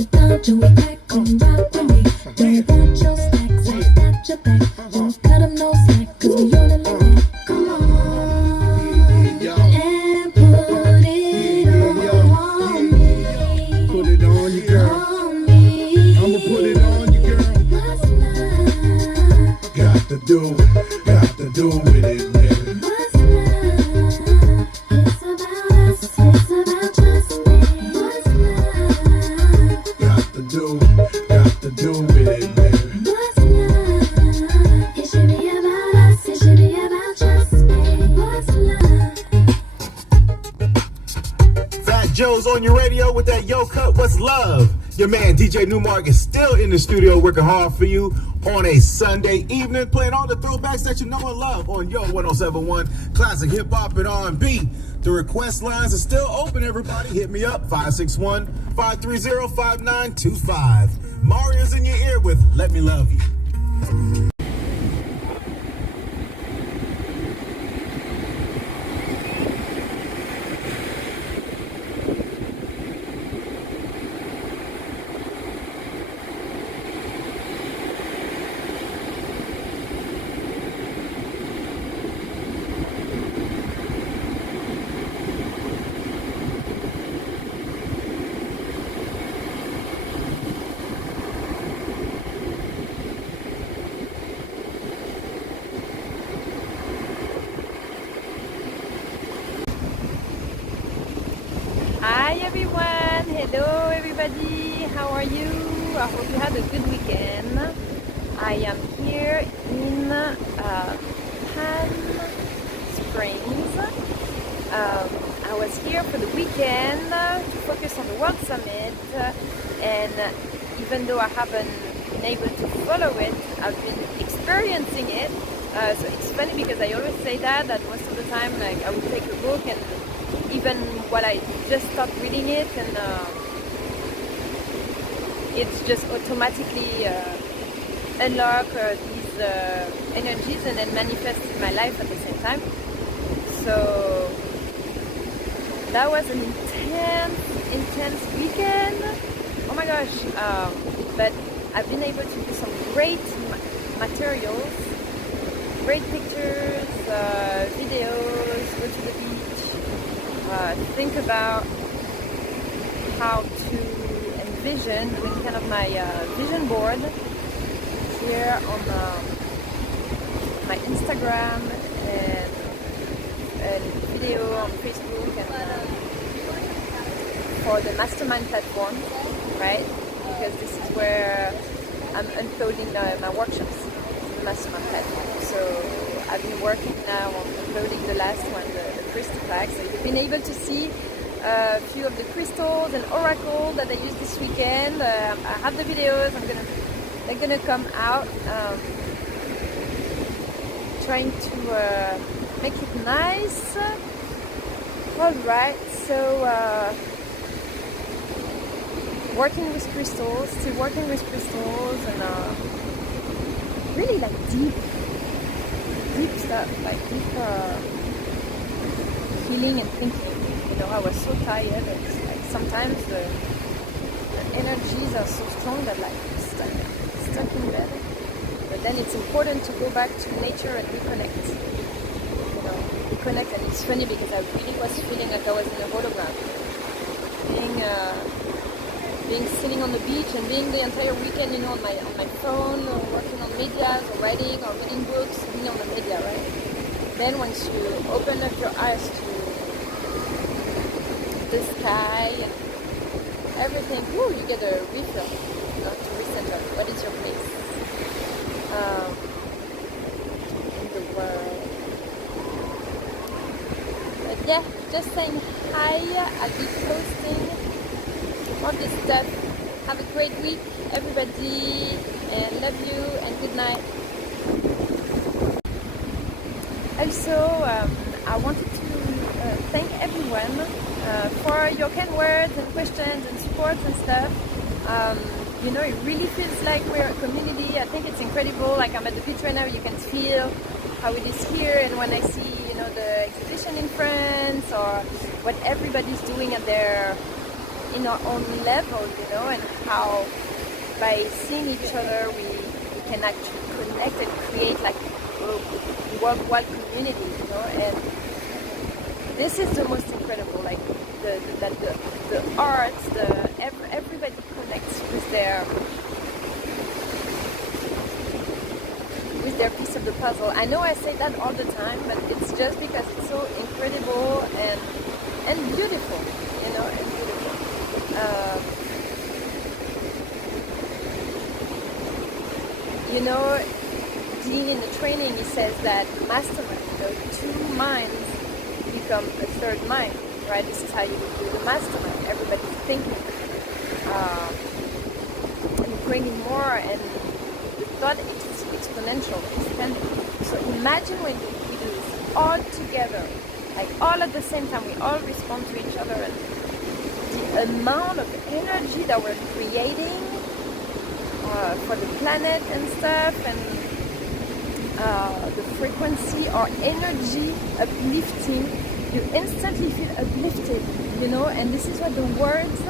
the dojo, we pack and rock with me. Don't want your stacks, I got your back. Don't cut them no slack, cause we on it like that. Come on and put it on me. Put it on you, girl. On me. I'ma put it on you, girl. What's love? Got to do it with it, baby. What's love? It's about us, it's about trust me. What's love? Got to do with it, baby. What's love? It should be about us, it should be about trust me. What's love? Fat Joe's on your radio with that Yo Cut What's Love. Your man DJ Newmark is still in the studio working hard for you on a Sunday evening, playing all the throwbacks that you know and love on Yo 1071 Classic Hip Hop and R&B. The request lines are still open, everybody. Hit me up, 561-530-5925. Mario's in your ear with Let Me Love You. Hi everyone, hello everybody, how are you? I hope you had a good weekend. I am here in Palm Springs. I was here for the weekend to focus on the World Summit, and even though I haven't been able to follow it, I've been experiencing it. So it's funny because I always say that most of the time, like, I would take a book, and even while I just stopped reading it, and it's just automatically unlock these energies and then manifest in my life at the same time. So that was an intense weekend. Oh my gosh! But I've been able to do some great materials, great pictures, videos, go to the beach. Think about how to envision, doing kind of my vision board here on my Instagram and video on Facebook, and for the mastermind platform, right? Because this is where I'm unfolding my workshops, the mastermind platform. So I've been working now on uploading the last one, the crystal pack. So you've been able to see a few of the crystals and oracles that I used this weekend. I have the videos. They're gonna come out. Trying to make it nice. All right. So working with crystals, still working with crystals, and really like deep stuff, like deep feeling and thinking. You know, I was so tired. It's like sometimes the energies are so strong that like stuck in bed. But then it's important to go back to nature and reconnect. You know, reconnect. And it's funny because I really was feeling like I was in a hologram. Being sitting on the beach and being the entire weekend, you know, on my phone, or working on medias, or writing, or reading books, being on the media, right? Then once you open up your eyes to the sky and everything, whoo, you get a refill, you know, to recenter. What is your place in the world? But yeah, just saying hi. I'll be posting all this stuff. Have a great week, everybody, and love you, and good night. Also, I wanted to thank everyone for your kind words and questions and support and stuff. You know, it really feels like we're a community. I think it's incredible. Like, I'm at the beach right now, you can feel how it is here, and when I see, you know, the exhibition in France, or what everybody's doing at their in our own level, you know, and how by seeing each other we can actually connect and create like a worldwide community, you know. And this is the most incredible, like the art, everybody connects with their piece of the puzzle. I know I say that all the time, but it's just because it's so incredible and beautiful, you know, and beautiful. You know, Dean in the training, he says that mastermind, you know, two minds become a third mind, right? This is how you do the mastermind. Everybody's thinking and bringing more, and the thought is exponential, expanding. So imagine when we do this all together, like all at the same time, we all respond to each other, and the amount of energy that we're creating for the planet and stuff, and the frequency or energy uplifting, you instantly feel uplifted, you know. And this is what the words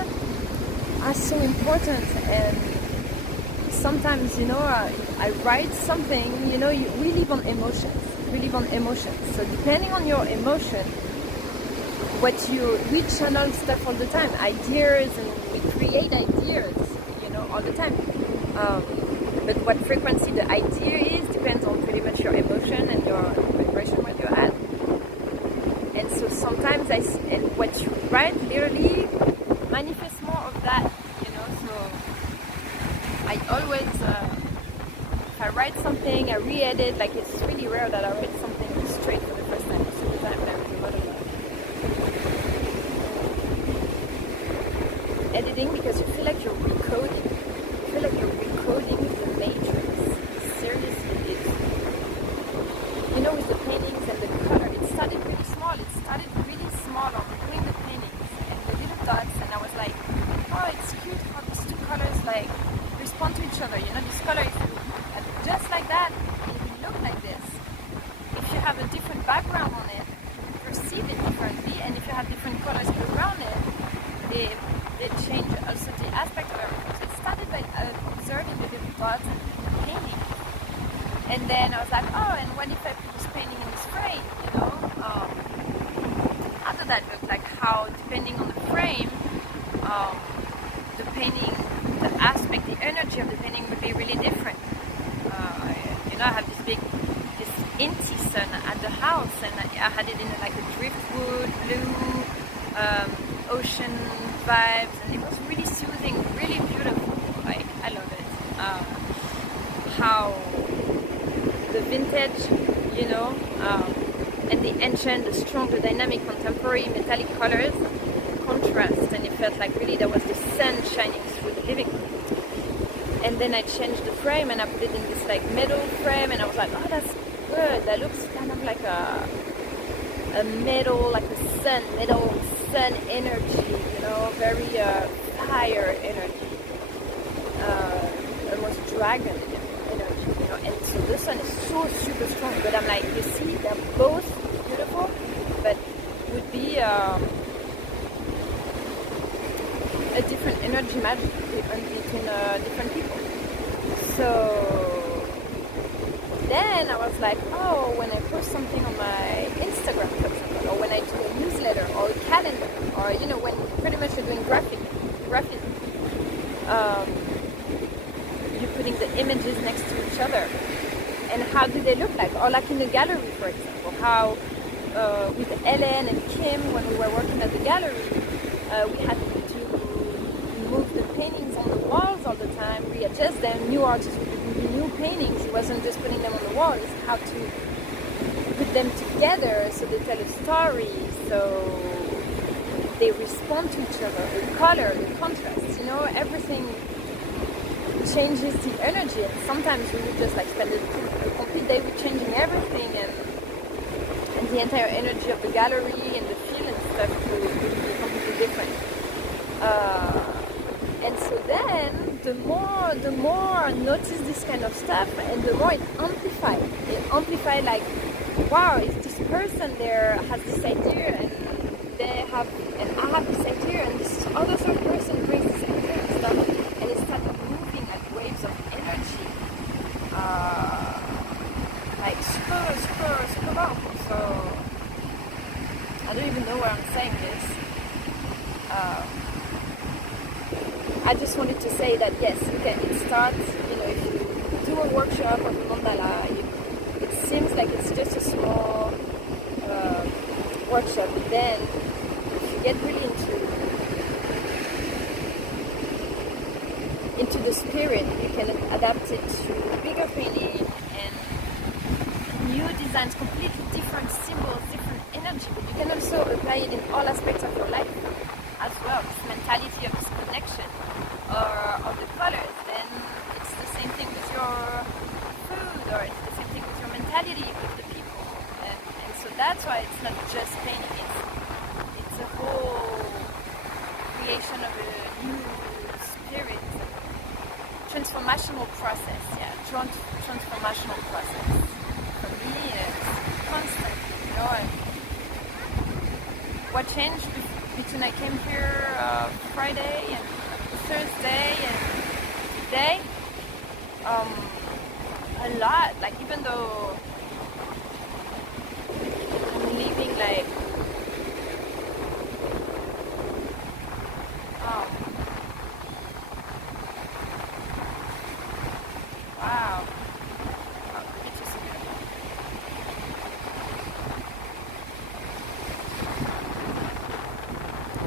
are so important. And sometimes, you know, I write something, you know, we live on emotions. So depending on your emotion, we channel stuff all the time, ideas, and we create ideas, you know, all the time. But what frequency the idea is depends on pretty much your emotion and your vibration where you're at. And so sometimes and what you write literally manifests more of that, you know. So I always, if I write something, I re-edit. Like, it's really rare that I write something straight for the first time. Most of the time I read a lot of editing, because you feel like you're recoding. You feel like you're recoding the matrix. Seriously, it's, you know, with the paintings and the color, it started really small. On doing the paintings and the little dots, and I was like, oh, it's cute how these two colors like respond to each other. You know, this color is just like that, and it will look like this. If you have a different background on it, you perceive it differently, and if you have different colors around it, they change also the aspect of everything. So it started by observing the little dots and painting, and then I was like, oh, and what if I put this painting in this frame, you know? How does that look like? How, depending on the frame, the painting, the aspect, the energy of the painting would be really different. You know, I have this inti sun at the house, and I had it in like a driftwood, blue, ocean vibes, and it was really soothing, really beautiful. Like, I love it. How the vintage, you know, and the ancient, the strong, the dynamic, contemporary, metallic colors contrast, and it felt like really there was the sun shining through the living room. And then I changed the frame and I put it in this like metal frame, and I was like, oh, that's good. That looks kind of like a metal, like a metal sun energy, you know, very fire energy, almost dragon energy, you know. And so the sun is so super strong, but I'm like, you see, they're both beautiful, but would be a different energy match between different people. So then I was like, oh, when I post something on my Instagram, for example, or when I do a newsletter or a calendar, or, you know, when pretty much you're doing graphism, you're putting the images next to each other, and how do they look like? Or like in the gallery, for example, how with Ellen and Kim, when we were working at the gallery, we had to move the paintings on the walls all the time, readjust them. New artists would do new paintings. It wasn't just putting them on the wall, it's how to put them together so they tell a story, so they respond to each other, the color, the contrast, you know, everything changes the energy. And sometimes we would just like spend a complete day with changing everything, and the entire energy of the gallery and the feel and stuff would be completely different. And so then, the more I notice this kind of stuff, and the more it amplified. It amplified like, wow, if this person there has this idea, and they have, and I have this idea, and this other third person brings this idea and stuff, and it starts moving like waves of energy, like super powerful. So I don't even know why I'm saying this. I just wanted to say that yes, it starts, if you do a workshop of mandala, it seems like it's just a small workshop, but then if you get really into the spirit, you can adapt it to bigger painting and new designs, completely different symbols, different energy, but you can also apply it in all aspects of your life as well. This mentality of this connection of the colors, then it's the same thing with your food, or it's the same thing with your mentality with the people, and so that's why it's not just painting, it's a whole creation of a new spirit, transformational process. Transformational process for me is constant, and what changed between I came here Friday and Thursday and today, a lot. Like, even though I'm leaving like wow. It's just beautiful.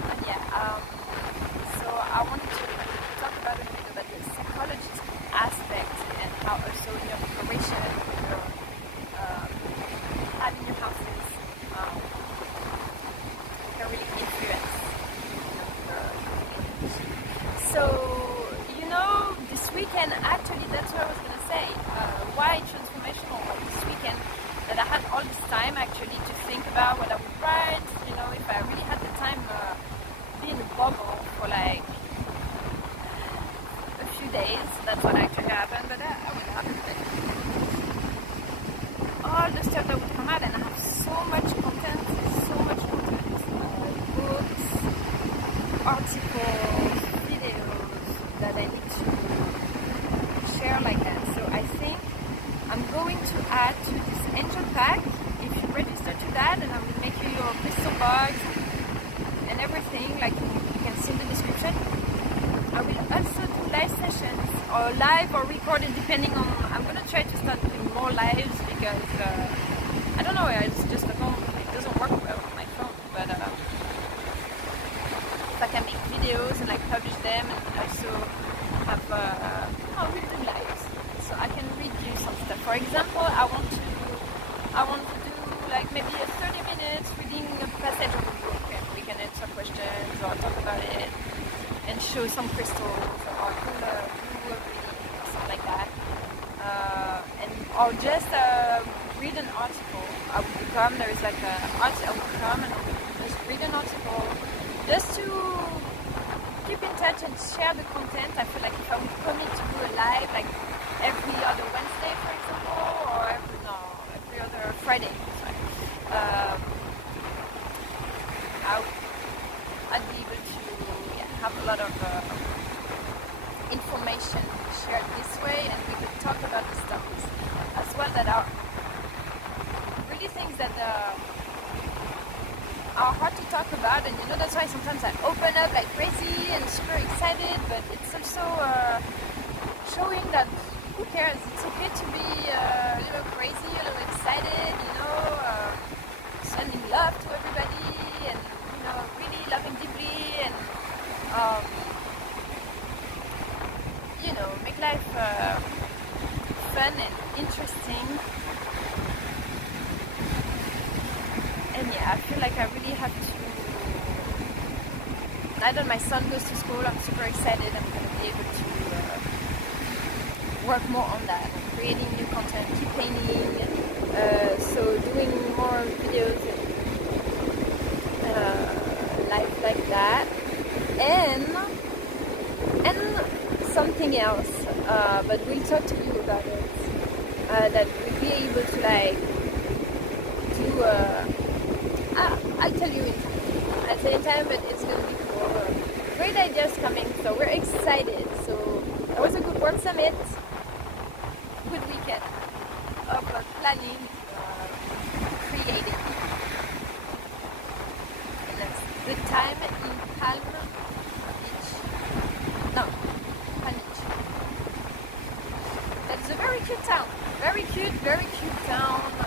But yeah, so I wanted to talk about a bit about the psychologist aspect, and how also in your decoration, your having your houses can really influence so this weekend, actually, that's what I was going to say. Why transformational this weekend? That I had all this time actually to think about what I would write. If I really had the time, be in a bubble for like a few days. That's what actually happened. But I would have all the stuff that would come out, and I have so much content, books, articles, videos that I need to share like that. So I think I'm going to add to this angel pack, if you register to that, and I will make you your crystal box and everything, like you can see in the description. I will also do live sessions, or live or recorded, depending on, I'm going to try to start doing more lives, because I don't know, it's just at home, it doesn't work well on my phone, but if I can make videos and like publish them, and also have I'll read the lives, so I can read you some stuff. For example, I want to do like maybe a 30 minutes reading a passage of a book, and we can answer questions or talk about it and show some crystals or do a read or something like that, or just read an article. I would come, there is like I would come and just read an article just to keep in touch and share the content. I feel like if I would commit to do a live like every other Wednesday, for example, or every other Friday, I'd be able to have a lot of information shared this way, and we could talk about the stuff as well that are really things that are hard to talk about, and that's why sometimes I open up like crazy and super excited, but it's also showing that who cares, it's okay to be a little crazy, a little excited, sending love to everybody, and really loving deeply, and make life fun and interesting. And I feel like I really have to. Now that my son goes to school, I'm super excited. I'm going to be able to work more on that, creating new content, keep painting, so doing more videos and live like that, and something else, but we'll talk to you about it, that we'll be able to like do I'll tell you in time. at the same time, but it's going to be cool. Great ideas coming, so we're excited. So that was a good World Summit. Good weekend of planning, creating. And that's good time in Palm Beach. No, Palm Beach. That is a very cute town. Very cute town.